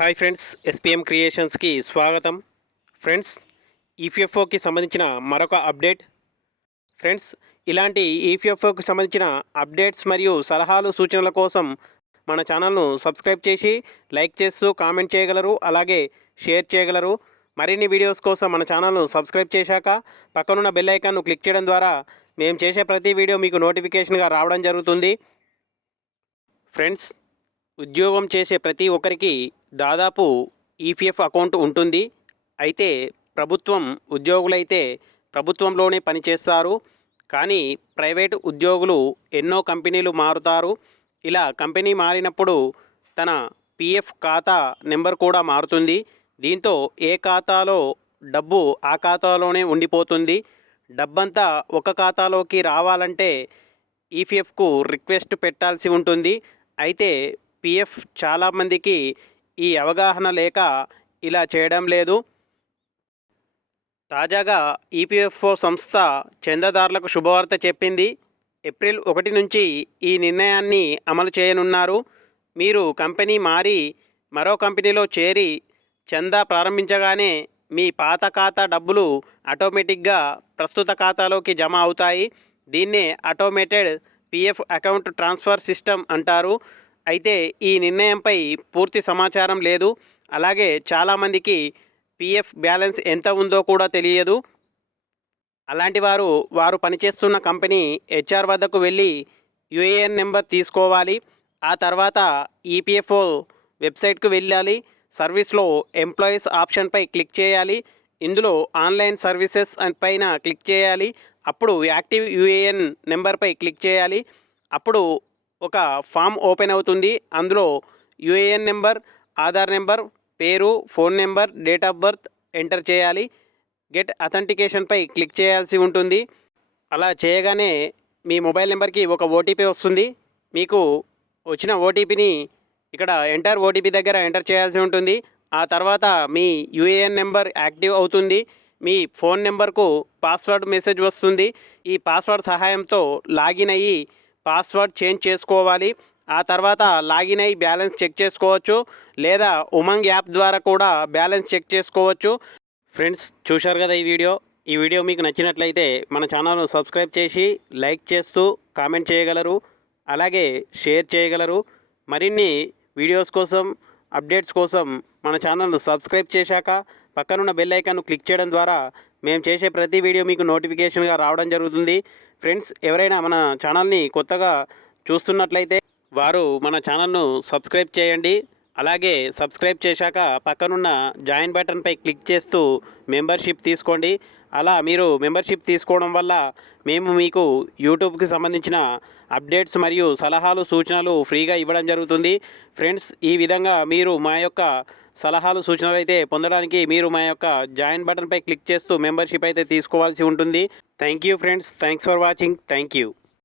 Hi friends, SPM క్రియేషన్స్కి స్వాగతం. Friends, ఈపీఎఫ్ఓకి సంబంధించిన మరొక అప్డేట్. ఫ్రెండ్స్, ఇలాంటి ఈపీఎఫ్ఓకి సంబంధించిన అప్డేట్స్ మరియు సలహాలు సూచనల కోసం మన ఛానల్ను సబ్స్క్రైబ్ చేసి లైక్ చేస్తూ కామెంట్ చేయగలరు, అలాగే షేర్ చేయగలరు. మరిన్ని వీడియోస్ కోసం మన ఛానల్ను సబ్స్క్రైబ్ చేశాక పక్కనున్న బెల్ ఐకాన్ను క్లిక్ చేయడం ద్వారా మేము చేసే ప్రతి వీడియో మీకు నోటిఫికేషన్గా రావడం జరుగుతుంది. ఫ్రెండ్స్, ఉద్యోగం చేసే ప్రతి ఒక్కరికి దాదాపు ఈపీఎఫ్ అకౌంట్ ఉంటుంది. అయితే ప్రభుత్వం ఉద్యోగులైతే ప్రభుత్వంలోనే పనిచేస్తారు, కానీ ప్రైవేటు ఉద్యోగులు ఎన్నో కంపెనీలు మారుతారు. ఇలా కంపెనీ మారినప్పుడు తన పీఎఫ్ ఖాతా నెంబర్ కూడా మారుతుంది. దీంతో ఏ ఖాతాలో డబ్బు ఆ ఖాతాలోనే ఉండిపోతుంది. డబ్బంతా ఒక ఖాతాలోకి రావాలంటే ఈపీఎఫ్కు రిక్వెస్ట్ పెట్టాల్సి ఉంటుంది. అయితే పీఎఫ్ చాలామందికి ఈ అవగాహన లేక ఇలా చేయడం లేదు. తాజాగా ఈపీఎఫ్ఓ సంస్థ చందాదారులకు శుభవార్త చెప్పింది. ఏప్రిల్ 1 నుంచి ఈ నిర్ణయాన్ని అమలు చేయనున్నారు. మీరు కంపెనీ మారి మరో కంపెనీలో చేరి చందా ప్రారంభించగానే మీ పాత ఖాతా డబ్బులు ఆటోమేటిక్గా ప్రస్తుత ఖాతాలోకి జమ అవుతాయి. దీన్నే automated PF account transfer system అంటారు. అయితే ఈ నిర్ణయంపై పూర్తి సమాచారం లేదు. అలాగే చాలామందికి పీఎఫ్ బ్యాలెన్స్ ఎంత ఉందో కూడా తెలియదు. అలాంటి వారు పనిచేస్తున్న కంపెనీ హెచ్ఆర్ వద్దకు వెళ్ళి యూఏఎన్ నెంబర్ తీసుకోవాలి. ఆ తర్వాత ఈపీఎఫ్ఓ వెబ్సైట్కు వెళ్ళాలి. సర్వీస్లో ఎంప్లాయీస్ ఆప్షన్పై క్లిక్ చేయాలి. ఇందులో ఆన్లైన్ సర్వీసెస్ పైన క్లిక్ చేయాలి. అప్పుడు యాక్టివ్ యూఏఎన్ నెంబర్పై క్లిక్ చేయాలి. అప్పుడు ఒక ఫామ్ ఓపెన్ అవుతుంది. అందులో యూఏఎన్ నెంబర్, ఆధార్ నెంబర్, పేరు, phone number, date of birth enter చేయాలి. గెట్ అథెంటికేషన్పై క్లిక్ చేయాల్సి ఉంటుంది. అలా చేయగానే మీ మొబైల్ నెంబర్కి ఒక ఓటీపీ వస్తుంది. మీకు వచ్చిన ఓటీపీని ఇక్కడ ఎంటర్ ఓటీపీ దగ్గర ఎంటర్ చేయాల్సి ఉంటుంది. ఆ తర్వాత మీ యూఏఎన్ నెంబర్ యాక్టివ్ అవుతుంది. మీ ఫోన్ నెంబర్కు పాస్వర్డ్ మెసేజ్ వస్తుంది. ఈ పాస్వర్డ్ సహాయంతో లాగిన్ అయ్యి పాస్వర్డ్ చేంజ్ చేసుకోవాలి. ఆ తర్వాత లాగిన్ అయ్యి బ్యాలెన్స్ చెక్ చేసుకోవచ్చు, లేదా ఉమంగ్ యాప్ ద్వారా కూడా బ్యాలెన్స్ చెక్ చేసుకోవచ్చు. ఫ్రెండ్స్, చూశారు కదా ఈ వీడియో మీకు నచ్చినట్లయితే మన ఛానల్ను సబ్స్క్రైబ్ చేసి లైక్ చేస్తూ కామెంట్ చేయగలరు, అలాగే షేర్ చేయగలరు. మరిన్ని వీడియోస్ కోసం, అప్డేట్స్ కోసం మన ఛానల్ను సబ్స్క్రైబ్ చేశాక పక్కనున్న బెల్ ఐకాన్ను క్లిక్ చేయడం ద్వారా మేము చేసే ప్రతి వీడియో మీకు నోటిఫికేషన్గా రావడం జరుగుతుంది. ఫ్రెండ్స్, ఎవరైనా మన ఛానల్ని కొత్తగా చూస్తున్నట్లయితే వారు మన ఛానల్ను సబ్స్క్రైబ్ చేయండి. అలాగే సబ్స్క్రైబ్ చేశాక పక్కనున్న జాయిన్ బటన్పై క్లిక్ చేస్తూ మెంబర్షిప్ తీసుకోండి. అలా మీరు మెంబర్షిప్ తీసుకోవడం వల్ల మేము మీకు యూట్యూబ్కి సంబంధించిన అప్డేట్స్ మరియు సలహాలు సూచనలు ఫ్రీగా ఇవ్వడం జరుగుతుంది. ఫ్రెండ్స్, ఈ విధంగా మీరు మా యొక్క సలహాలు సూచనలు అయితే పొందడానికి మీరు మా యొక్క జాయిన్ బటన్పై క్లిక్ చేస్తూ మెంబర్షిప్ అయితే తీసుకోవాల్సి ఉంటుంది. Thank you friends, thanks for watching. Thank you.